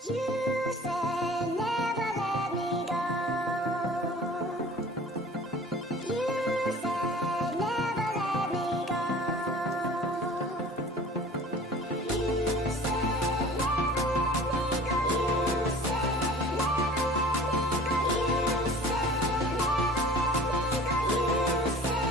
You said never let me go. You said never let me go. You said never let me go. You said never let me go. You said never let me go. You said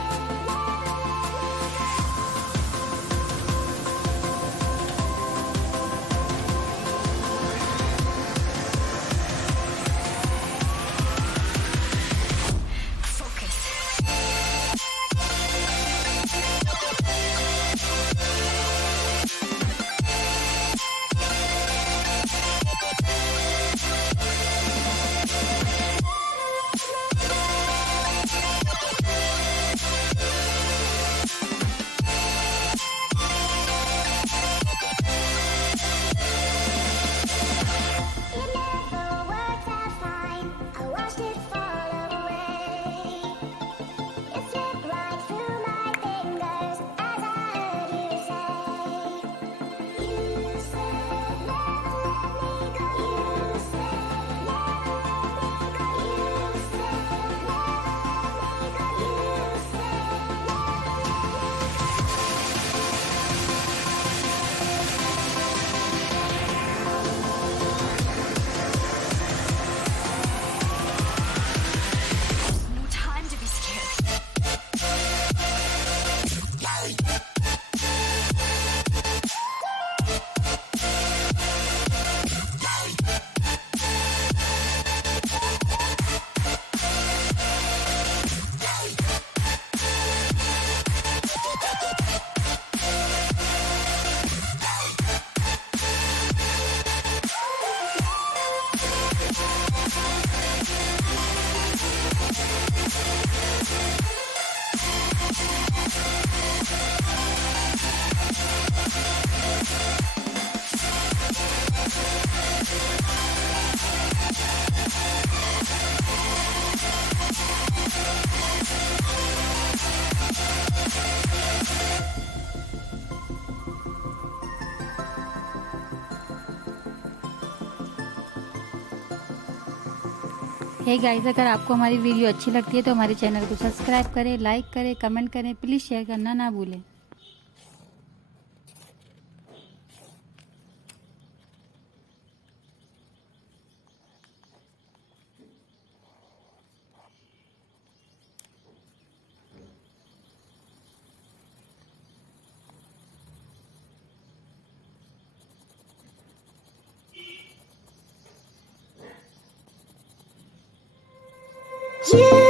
it never worked out fine. I watched it fall away. It slipped right through my fingers as I heard you say. You said never let me go. You said never let me go. You said never let me go. You said No time to be scared. Hey guys, अगर आपको हमारी video अच्छी लगती है तो हमारे channel को subscribe करें, लाइक करें, कमेंट करें, प्लीज़ शेयर करना ना भूलें। you